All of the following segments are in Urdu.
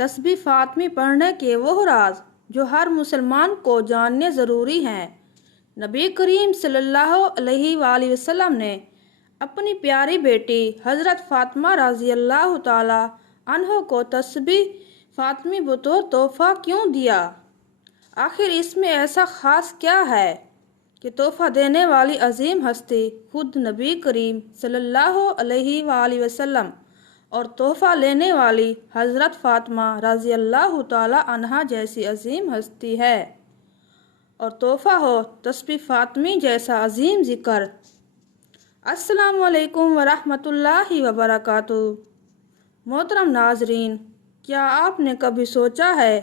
تسبیح فاطمی پڑھنے کے وہ راز جو ہر مسلمان کو جاننے ضروری ہیں۔ نبی کریم صلی اللہ علیہ وآلہ وسلم نے اپنی پیاری بیٹی حضرت فاطمہ رضی اللہ تعالی عنہ کو تسبیح فاطمی بطور تحفہ کیوں دیا؟ آخر اس میں ایسا خاص کیا ہے کہ تحفہ دینے والی عظیم ہستی خود نبی کریم صلی اللہ علیہ وآلہ وسلم اور تحفہ لینے والی حضرت فاطمہ رضی اللہ تعالی عنہا جیسی عظیم ہستی ہے، اور تحفہ ہو تسبیح فاطمی جیسا عظیم ذکر۔ السلام علیکم ورحمۃ اللہ وبرکاتہ۔ محترم ناظرین، کیا آپ نے کبھی سوچا ہے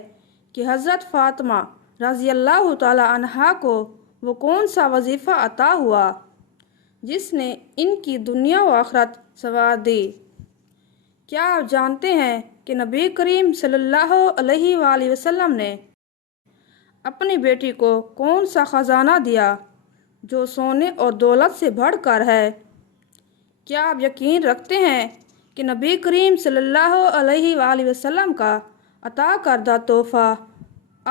کہ حضرت فاطمہ رضی اللہ تعالی عنہا کو وہ کون سا وظیفہ عطا ہوا جس نے ان کی دنیا و آخرت سنوار دی؟ کیا آپ جانتے ہیں کہ نبی کریم صلی اللہ علیہ وآلہ وسلم نے اپنی بیٹی کو کون سا خزانہ دیا جو سونے اور دولت سے بڑھ کر ہے؟ کیا آپ یقین رکھتے ہیں کہ نبی کریم صلی اللہ علیہ وآلہ وسلم کا عطا کردہ تحفہ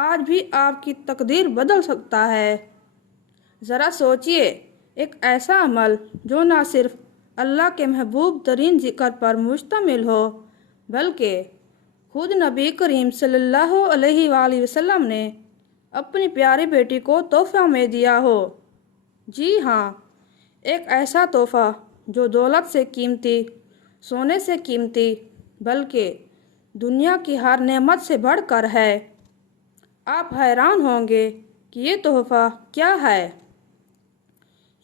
آج بھی آپ کی تقدیر بدل سکتا ہے؟ ذرا سوچئے، ایک ایسا عمل جو نہ صرف اللہ کے محبوب ترین ذکر پر مشتمل ہو بلکہ خود نبی کریم صلی اللہ علیہ وآلہ وسلم نے اپنی پیاری بیٹی کو تحفہ میں دیا ہو۔ جی ہاں، ایک ایسا تحفہ جو دولت سے قیمتی، سونے سے قیمتی، بلکہ دنیا کی ہر نعمت سے بڑھ کر ہے۔ آپ حیران ہوں گے کہ یہ تحفہ کیا ہے؟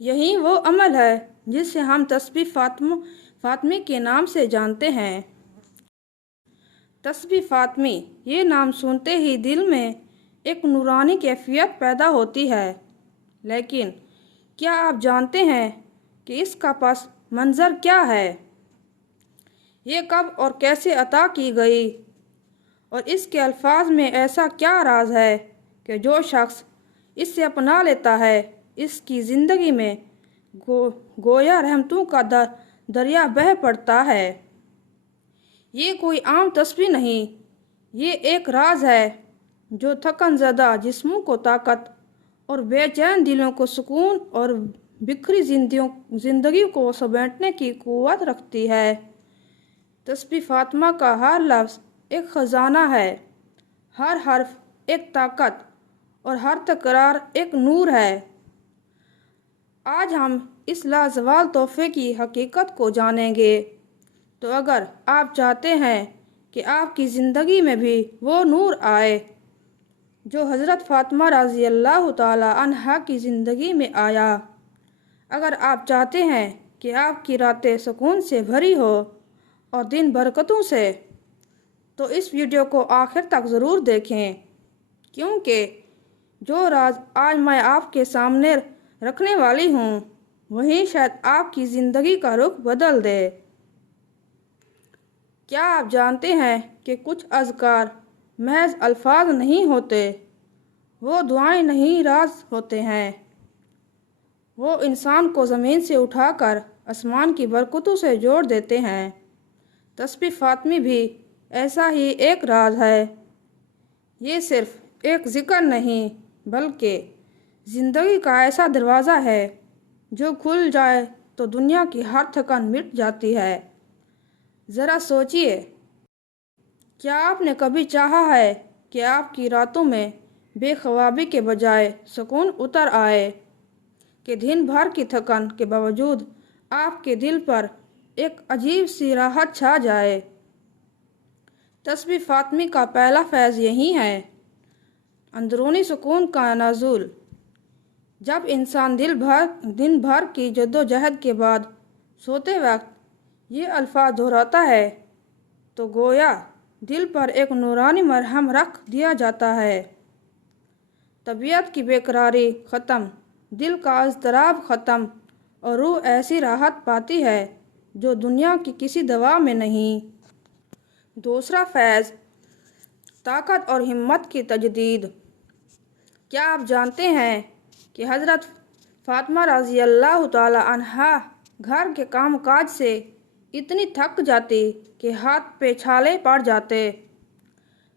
یہی وہ عمل ہے جسے ہم تسبیح فاطمی کے نام سے جانتے ہیں۔ تسبیح فاطمی، یہ نام سنتے ہی دل میں ایک نورانی کیفیت پیدا ہوتی ہے، لیکن کیا آپ جانتے ہیں کہ اس کا پس منظر کیا ہے؟ یہ کب اور کیسے عطا کی گئی، اور اس کے الفاظ میں ایسا کیا راز ہے کہ جو شخص اس سے اپنا لیتا ہے اس کی زندگی میں گویا رحمتوں کا دریا بہہ پڑتا ہے؟ یہ کوئی عام تسبیح نہیں، یہ ایک راز ہے جو تھکن زدہ جسموں کو طاقت اور بے چین دلوں کو سکون اور بکھری زندگی کو سمیٹنے کی قوت رکھتی ہے۔ تسبیح فاطمہ کا ہر لفظ ایک خزانہ ہے، ہر حرف ایک طاقت اور ہر تکرار ایک نور ہے۔ آج ہم اس لازوال تحفے کی حقیقت کو جانیں گے، تو اگر آپ چاہتے ہیں کہ آپ کی زندگی میں بھی وہ نور آئے جو حضرت فاطمہ رضی اللہ تعالی عنہا کی زندگی میں آیا، اگر آپ چاہتے ہیں کہ آپ کی راتیں سکون سے بھری ہو اور دن برکتوں سے، تو اس ویڈیو کو آخر تک ضرور دیکھیں، کیونکہ جو راز آج میں آپ کے سامنے رکھنے والی ہوں وہی شاید آپ کی زندگی کا رخ بدل دے۔ کیا آپ جانتے ہیں کہ کچھ اذکار محض الفاظ نہیں ہوتے، وہ دعائیں نہیں، راز ہوتے ہیں۔ وہ انسان کو زمین سے اٹھا کر آسمان کی برکتوں سے جوڑ دیتے ہیں۔ تسبیح فاطمی بھی ایسا ہی ایک راز ہے۔ یہ صرف ایک ذکر نہیں بلکہ زندگی کا ایسا دروازہ ہے جو کھل جائے تو دنیا کی ہر تھکن مٹ جاتی ہے۔ ذرا سوچئے، کیا آپ نے کبھی چاہا ہے کہ آپ کی راتوں میں بے خوابی کے بجائے سکون اتر آئے، کہ دن بھر کی تھکن کے باوجود آپ کے دل پر ایک عجیب سی راحت چھا جائے؟ تسبیح فاطمی کا پہلا فیض یہی ہے، اندرونی سکون کا نزول۔ جب انسان دن بھر کی جدوجہد کے بعد سوتے وقت یہ الفاظ دہراتا ہے تو گویا دل پر ایک نورانی مرہم رکھ دیا جاتا ہے۔ طبیعت کی بے قراری ختم، دل کا اضطراب ختم، اور روح ایسی راحت پاتی ہے جو دنیا کی کسی دوا میں نہیں۔ دوسرا فیض، طاقت اور ہمت کی تجدید۔ کیا آپ جانتے ہیں کہ حضرت فاطمہ رضی اللہ تعالی عنہا گھر کے کام کاج سے اتنی تھک جاتی کہ ہاتھ پہ چھالے پڑ جاتے،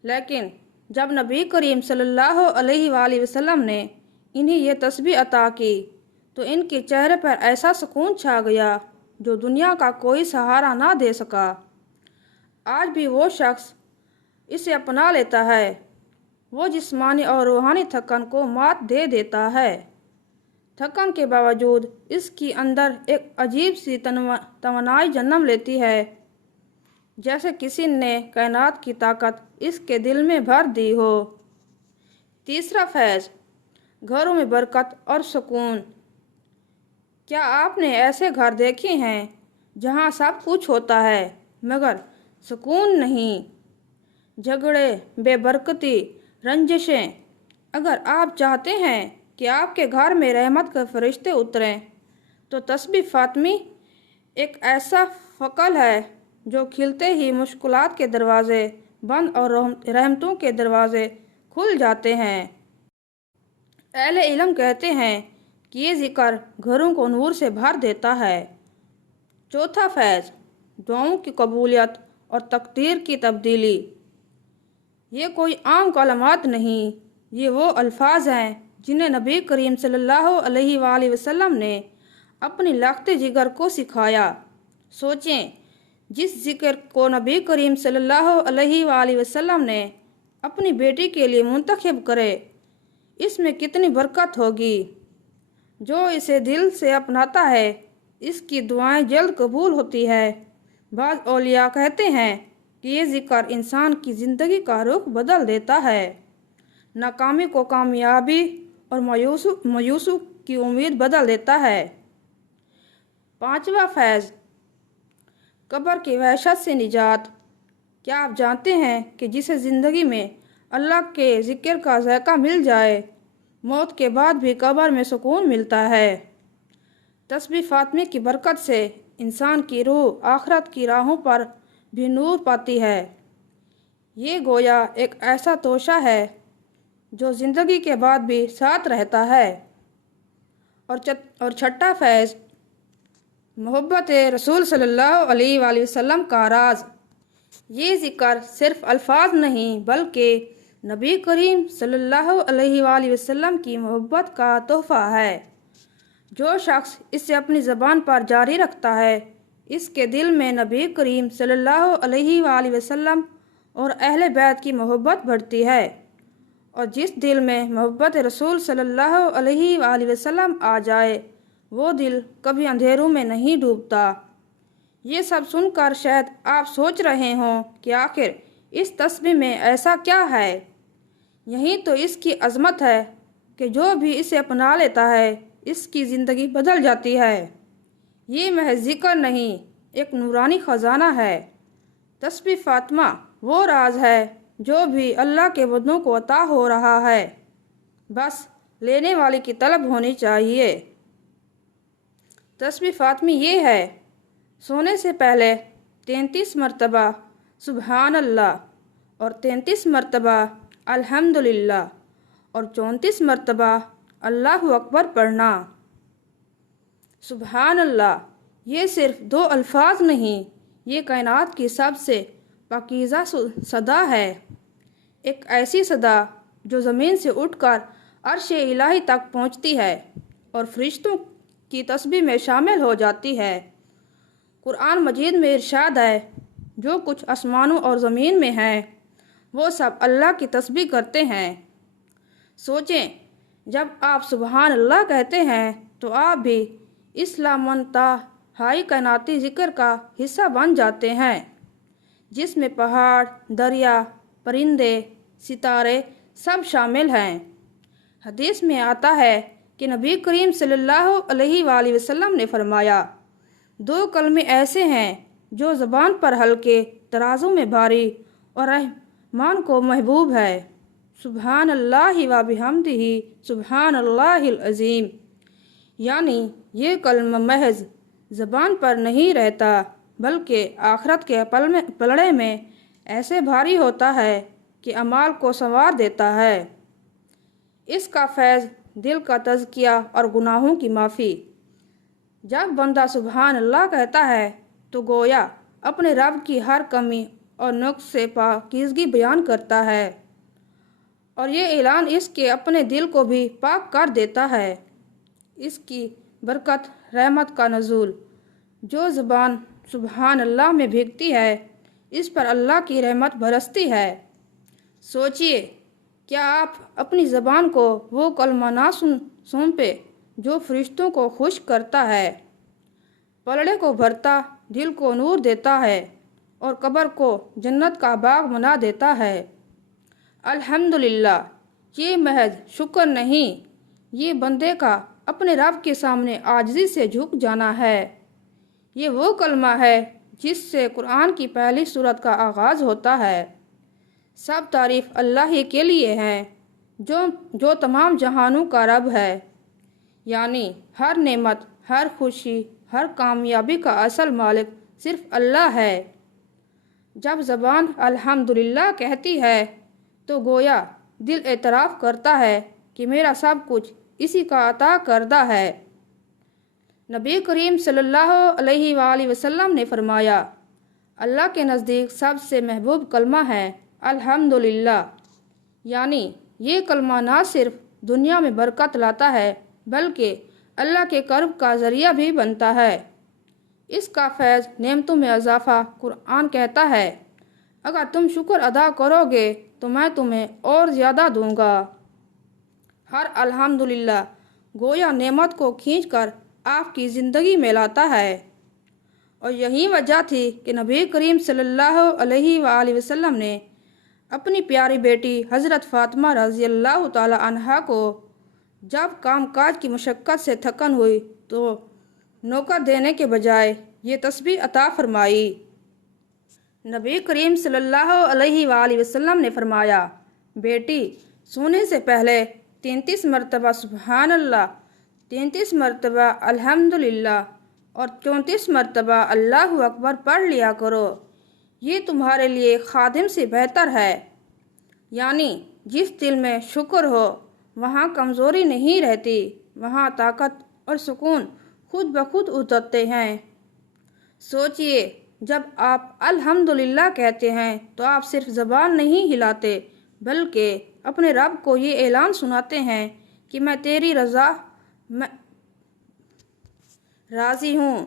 لیکن جب نبی کریم صلی اللہ علیہ وآلہ وسلم نے انہیں یہ تسبیح عطا کی تو ان کے چہرے پر ایسا سکون چھا گیا جو دنیا کا کوئی سہارا نہ دے سکا۔ آج بھی وہ شخص اسے اپنا لیتا ہے، وہ جسمانی اور روحانی تھکن کو مات دے دیتا ہے۔ تھکن کے باوجود اس کی اندر ایک عجیب سی توانائی جنم لیتی ہے، جیسے کسی نے کائنات کی طاقت اس کے دل میں بھر دی ہو۔ تیسرا فیض، گھروں میں برکت اور سکون۔ کیا آپ نے ایسے گھر دیکھے ہیں جہاں سب کچھ ہوتا ہے مگر سکون نہیں؟ جھگڑے، بے برکتی، رنجشیں۔ اگر آپ چاہتے ہیں کہ آپ کے گھر میں رحمت کے فرشتے اتریں تو تسبیح فاطمی ایک ایسا فعل ہے جو کھلتے ہی مشکلات کے دروازے بند اور رحمتوں کے دروازے کھل جاتے ہیں۔ اہل علم کہتے ہیں کہ یہ ذکر گھروں کو نور سے بھر دیتا ہے۔ چوتھا فیض، دعاؤں کی قبولیت اور تقدیر کی تبدیلی۔ یہ کوئی عام کلمات نہیں، یہ وہ الفاظ ہیں جنہیں نبی کریم صلی اللہ علیہ وآلہ وسلم نے اپنی لخت جگر کو سکھایا۔ سوچیں، جس ذکر کو نبی کریم صلی اللہ علیہ وآلہ وسلم نے اپنی بیٹی کے لیے منتخب کرے، اس میں کتنی برکت ہوگی۔ جو اسے دل سے اپناتا ہے اس کی دعائیں جلد قبول ہوتی ہے۔ بعض اولیاء کہتے ہیں کہ یہ ذکر انسان کی زندگی کا رخ بدل دیتا ہے، ناکامی کو کامیابی اور مایوسی کی امید بدل دیتا ہے۔ پانچواں فیض، قبر کی وحشت سے نجات۔ کیا آپ جانتے ہیں کہ جسے زندگی میں اللہ کے ذکر کا ذائقہ مل جائے، موت کے بعد بھی قبر میں سکون ملتا ہے؟ تسبیح فاطمی کی برکت سے انسان کی روح آخرت کی راہوں پر بھی نور پاتی ہے۔ یہ گویا ایک ایسا توشہ ہے جو زندگی کے بعد بھی ساتھ رہتا ہے۔ اور چھٹا فیض، محبت رسول صلی اللہ علیہ وآلہ وسلم کا راز۔ یہ ذکر صرف الفاظ نہیں بلکہ نبی کریم صلی اللہ علیہ وآلہ وسلم کی محبت کا تحفہ ہے۔ جو شخص اسے اپنی زبان پر جاری رکھتا ہے، اس کے دل میں نبی کریم صلی اللہ علیہ وآلہ وسلم اور اہل بیت کی محبت بڑھتی ہے، اور جس دل میں محبت رسول صلی اللہ علیہ وآلہ وسلم آ جائے وہ دل کبھی اندھیروں میں نہیں ڈوبتا۔ یہ سب سن کر شاید آپ سوچ رہے ہوں کہ آخر اس تسبیح میں ایسا کیا ہے؟ یہی تو اس کی عظمت ہے کہ جو بھی اسے اپنا لیتا ہے اس کی زندگی بدل جاتی ہے۔ یہ محض ذکر نہیں، ایک نورانی خزانہ ہے۔ تسبیح فاطمہ وہ راز ہے جو بھی اللہ کے بندوں کو عطا ہو رہا ہے، بس لینے والے کی طلب ہونی چاہیے۔ تسبیح فاطمی یہ ہے: سونے سے پہلے 33 مرتبہ سبحان اللہ اور 33 مرتبہ الحمدللہ اور 34 مرتبہ اللہ اکبر پڑھنا۔ سبحان اللہ یہ صرف 2 الفاظ نہیں، یہ کائنات کی سب سے پاکیزہ صدا ہے، ایک ایسی صدا جو زمین سے اٹھ کر عرش الہی تک پہنچتی ہے اور فرشتوں کی تسبیح میں شامل ہو جاتی ہے۔ قرآن مجید میں ارشاد ہے، جو کچھ آسمانوں اور زمین میں ہے وہ سب اللہ کی تسبیح کرتے ہیں۔ سوچیں، جب آپ سبحان اللہ کہتے ہیں تو آپ بھی اس لامنتہائی کائناتی ذکر کا حصہ بن جاتے ہیں، جس میں پہاڑ، دریا، پرندے، ستارے سب شامل ہیں۔ حدیث میں آتا ہے کہ نبی کریم صلی اللہ علیہ وآلہ وسلم نے فرمایا، 2 کلمے ایسے ہیں جو زبان پر ہلکے، ترازو میں بھاری اور رحمان کو محبوب ہے: سبحان اللہ و بحمدہ سبحان اللہ العظیم۔ یعنی یہ کلمہ محض زبان پر نہیں رہتا بلکہ آخرت کے پلڑے میں ایسے بھاری ہوتا ہے کہ اعمال کو سنوار دیتا ہے۔ اس کا فیض دل کا تزکیہ اور گناہوں کی معافی۔ جب بندہ سبحان اللہ کہتا ہے تو گویا اپنے رب کی ہر کمی اور نقص سے پاکیزگی بیان کرتا ہے، اور یہ اعلان اس کے اپنے دل کو بھی پاک کر دیتا ہے۔ اس کی برکت رحمت کا نزول، جو زبان سبحان اللہ میں بھیگتی ہے اس پر اللہ کی رحمت برستی ہے۔ سوچئے، کیا آپ اپنی زبان کو وہ کلمہ نہ سونپے جو فرشتوں کو خوش کرتا ہے، پلڑے کو بھرتا، دل کو نور دیتا ہے اور قبر کو جنت کا باغ بنا دیتا ہے۔ الحمدللہ، یہ محض شکر نہیں، یہ بندے کا اپنے رب کے سامنے عاجزی سے جھک جانا ہے۔ یہ وہ کلمہ ہے جس سے قرآن کی پہلی سورت کا آغاز ہوتا ہے۔ سب تعریف اللہ ہی کے لیے ہے جو تمام جہانوں کا رب ہے، یعنی ہر نعمت، ہر خوشی، ہر کامیابی کا اصل مالک صرف اللہ ہے۔ جب زبان الحمدللہ کہتی ہے تو گویا دل اعتراف کرتا ہے کہ میرا سب کچھ اسی کا عطا کردہ ہے۔ نبی کریم صلی اللہ علیہ وآلہ وسلم نے فرمایا، اللہ کے نزدیک سب سے محبوب کلمہ ہے الحمدللہ، یعنی یہ کلمہ نہ صرف دنیا میں برکت لاتا ہے بلکہ اللہ کے قرب کا ذریعہ بھی بنتا ہے۔ اس کا فیض نعمتوں میں اضافہ۔ قرآن کہتا ہے، اگر تم شکر ادا کرو گے تو میں تمہیں اور زیادہ دوں گا۔ ہر الحمدللہ گویا نعمت کو کھینچ کر آپ کی زندگی میں لاتا ہے، اور یہی وجہ تھی کہ نبی کریم صلی اللہ علیہ وآلہ وسلم نے اپنی پیاری بیٹی حضرت فاطمہ رضی اللہ تعالی عنہا کو جب کام کاج کی مشقت سے تھکن ہوئی تو نوکر دینے کے بجائے یہ تسبیح عطا فرمائی۔ نبی کریم صلی اللہ علیہ وآلہ وسلم نے فرمایا، بیٹی، سونے سے پہلے 33 مرتبہ سبحان اللہ، 33 مرتبہ الحمدللہ اور 34 مرتبہ اللہ اکبر پڑھ لیا کرو، یہ تمہارے لیے خادم سے بہتر ہے۔ یعنی جس دل میں شکر ہو وہاں کمزوری نہیں رہتی، وہاں طاقت اور سکون خود بخود اترتے ہیں۔ سوچئے، جب آپ الحمدللہ کہتے ہیں تو آپ صرف زبان نہیں ہلاتے بلکہ اپنے رب کو یہ اعلان سناتے ہیں کہ میں تیری رضا میں راضی ہوں،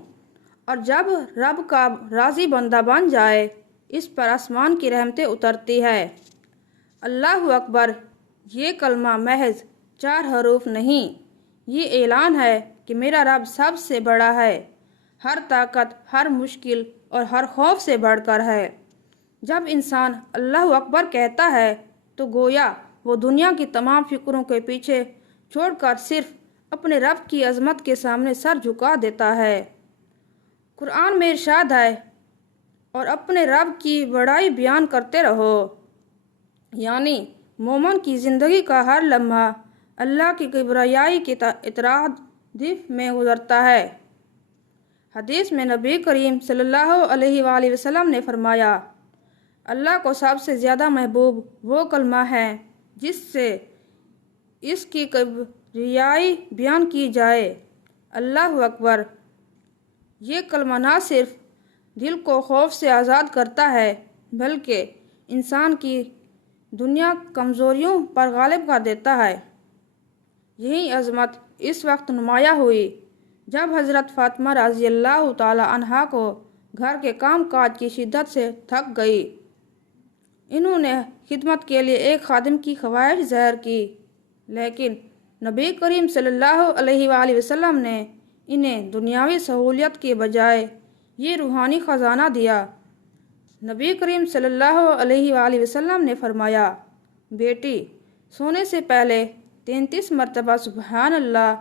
اور جب رب کا راضی بندہ بن جائے اس پر آسمان کی رحمتیں اترتی ہے۔ اللہ اکبر یہ کلمہ محض 4 حروف نہیں، یہ اعلان ہے کہ میرا رب سب سے بڑا ہے، ہر طاقت، ہر مشکل اور ہر خوف سے بڑھ کر ہے۔ جب انسان اللہ اکبر کہتا ہے تو گویا وہ دنیا کی تمام فکروں کے پیچھے چھوڑ کر صرف اپنے رب کی عظمت کے سامنے سر جھکا دیتا ہے۔ قرآن میں ارشاد ہے، اور اپنے رب کی بڑائی بیان کرتے رہو، یعنی مومن کی زندگی کا ہر لمحہ اللہ کی کبریائی کی اطراف میں گزرتا ہے۔ حدیث میں نبی کریم صلی اللہ علیہ وآلہ وسلم نے فرمایا، اللہ کو سب سے زیادہ محبوب وہ کلمہ ہے جس سے اس کی کبریائی بیان کی جائے، اللہ اکبر۔ یہ کلمہ نہ صرف دل کو خوف سے آزاد کرتا ہے بلکہ انسان کی دنیا کمزوریوں پر غالب کر دیتا ہے۔ یہی عظمت اس وقت نمایاں ہوئی جب حضرت فاطمہ رضی اللہ تعالی عنہا کو گھر کے کام کاج کی شدت سے تھک گئی۔ انہوں نے خدمت کے لیے ایک خادم کی خواہش ظاہر کی، لیکن نبی کریم صلی اللہ علیہ وآلہ وسلم نے انہیں دنیاوی سہولیت کے بجائے یہ روحانی خزانہ دیا۔ نبی کریم صلی اللہ علیہ وآلہ وسلم نے فرمایا، بیٹی، سونے سے پہلے 33 مرتبہ سبحان اللہ،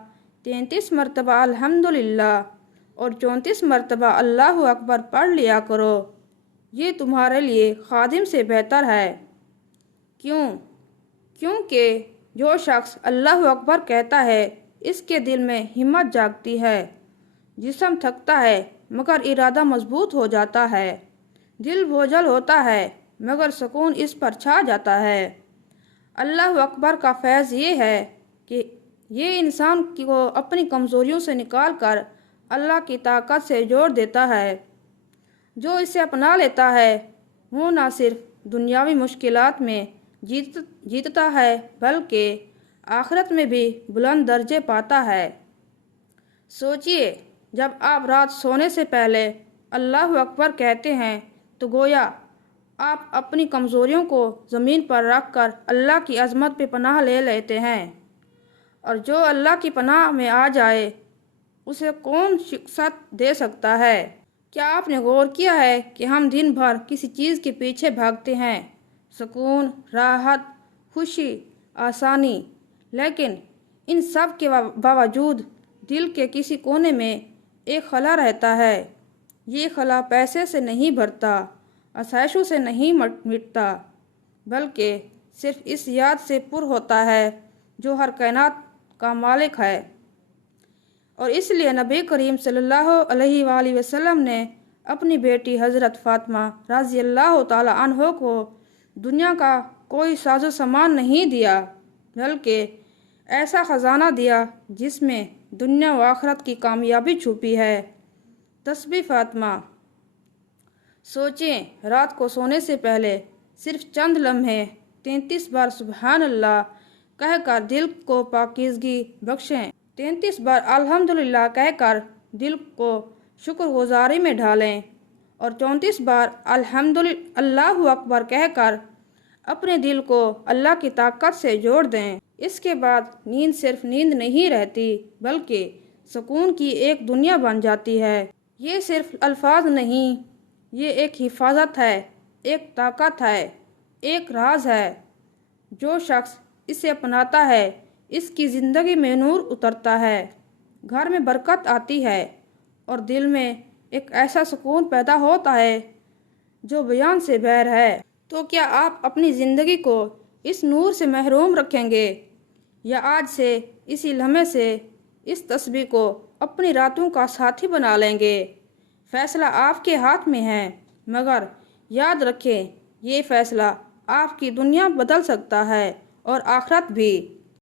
33 مرتبہ الحمدللہ اور 34 مرتبہ اللہ اکبر پڑھ لیا کرو، یہ تمہارے لیے خادم سے بہتر ہے۔ کیونکہ جو شخص اللہ اکبر کہتا ہے اس کے دل میں ہمت جاگتی ہے، جسم تھکتا ہے مگر ارادہ مضبوط ہو جاتا ہے، دل بوجھل ہوتا ہے مگر سکون اس پر چھا جاتا ہے۔ اللہ اکبر کا فیض یہ ہے کہ یہ انسان کو اپنی کمزوریوں سے نکال کر اللہ کی طاقت سے جوڑ دیتا ہے۔ جو اسے اپنا لیتا ہے وہ نہ صرف دنیاوی مشکلات میں جیتتا ہے بلکہ آخرت میں بھی بلند درجے پاتا ہے۔ سوچئے، جب آپ رات سونے سے پہلے اللہ اکبر کہتے ہیں تو گویا آپ اپنی کمزوریوں کو زمین پر رکھ کر اللہ کی عظمت پہ پناہ لے لیتے ہیں، اور جو اللہ کی پناہ میں آ جائے اسے کون شکست دے سکتا ہے؟ کیا آپ نے غور کیا ہے کہ ہم دن بھر کسی چیز کے پیچھے بھاگتے ہیں، سکون، راحت، خوشی، آسانی، لیکن ان سب کے باوجود دل کے کسی کونے میں ایک خلا رہتا ہے۔ یہ خلا پیسے سے نہیں بھرتا، آسائشوں سے نہیں مٹتا، بلکہ صرف اس یاد سے پر ہوتا ہے جو ہر کائنات کا مالک ہے۔ اور اس لیے نبی کریم صلی اللہ علیہ وآلہ وسلم نے اپنی بیٹی حضرت فاطمہ رضی اللہ تعالی عنہ کو دنیا کا کوئی ساز و سامان نہیں دیا، بلکہ ایسا خزانہ دیا جس میں دنیا و آخرت کی کامیابی چھپی ہے۔ تسبیح فاطمہ۔ سوچیں، رات کو سونے سے پہلے صرف چند لمحے 33 بار سبحان اللہ کہہ کر دل کو پاکیزگی بخشیں، 33 بار الحمدللہ کہہ کر دل کو شکر گزاری میں ڈھالیں، اور 34 بار اللہ اکبر کہہ کر اپنے دل کو اللہ کی طاقت سے جوڑ دیں۔ اس کے بعد نیند صرف نیند نہیں رہتی بلکہ سکون کی ایک دنیا بن جاتی ہے۔ یہ صرف الفاظ نہیں، یہ ایک حفاظت ہے، ایک طاقت ہے، ایک راز ہے۔ جو شخص اسے اپناتا ہے اس کی زندگی میں نور اترتا ہے، گھر میں برکت آتی ہے، اور دل میں ایک ایسا سکون پیدا ہوتا ہے جو بیان سے باہر ہے۔ تو کیا آپ اپنی زندگی کو اس نور سے محروم رکھیں گے، یا آج سے اسی لمحے سے اس تسبیح کو اپنی راتوں کا ساتھی بنا لیں گے؟ فیصلہ آپ کے ہاتھ میں ہے، مگر یاد رکھیں یہ فیصلہ آپ کی دنیا بدل سکتا ہے اور آخرت بھی۔